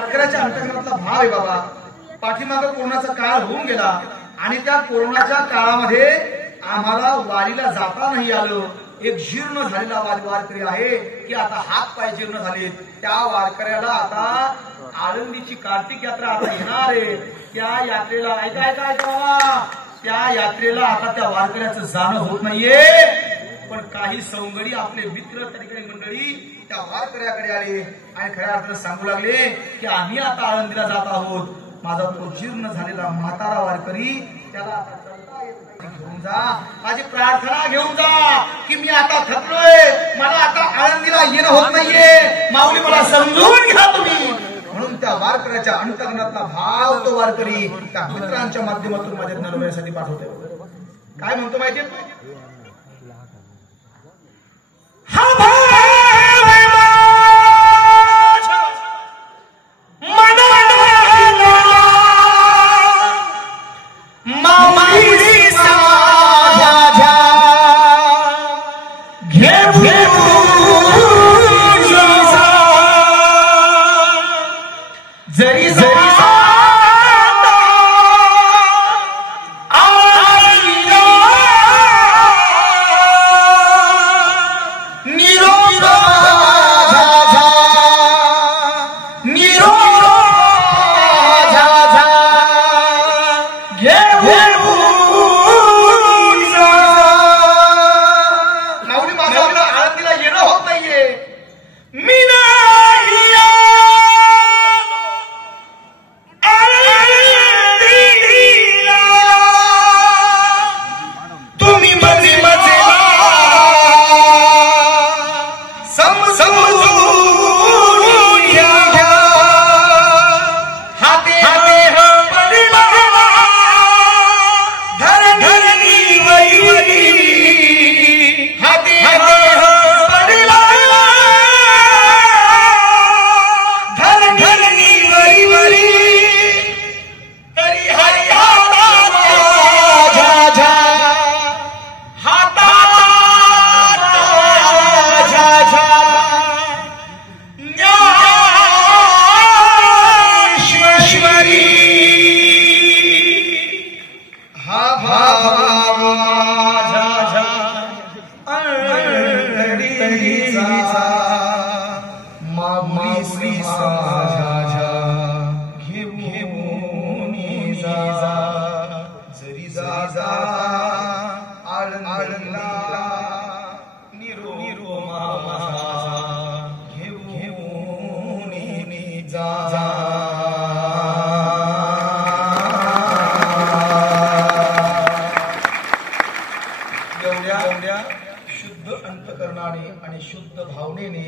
वारकऱ्याच्या अंतर्गतातला भाव आहे बाबा. पाठीमागं कोरोनाचा काळ होऊन गेला आणि त्या कोरोनाच्या काळामध्ये आम्हाला वारीला जाता नाही आलं. एक जीर्ण झालेला वारकरी आहे की आता हात पाय जीर्ण झालेत. त्या वारकऱ्याला आता आळंदीची कार्तिक यात्रा आता येणार आहे. त्या यात्रेला ऐका ऐका ऐका बाबा, त्या यात्रेला आता त्या वारकऱ्याचं जाणं होत नाहीये. पण काही सवंगडी आपले मित्र त्या ठिकाणी मंडळी त्या वारकऱ्याकडे आले आणि खऱ्या अर्थानं सांगू लागले की आम्ही आता आळंदीला जात आहोत. माझा तो जीर्ण झालेला म्हातारा वारकरी त्याला आता चलता येत नाही, घेऊन जा, माझी प्रार्थना घेऊन जा की मी आता थकलोय, मला आता आळंदीला येणं होत नाहीये, माऊली मला समजून घ्या तुम्ही. म्हणून त्या वारकऱ्याच्या अंतर्गतातला भाव तो वारकरी त्या मित्रांच्या माध्यमातून माझ्या ज्ञानोबयासाठी पाठवतोय. काय म्हणतो माहितीये? हा भाव शुद्ध अंतकरणाने आणि शुद्ध भावनेने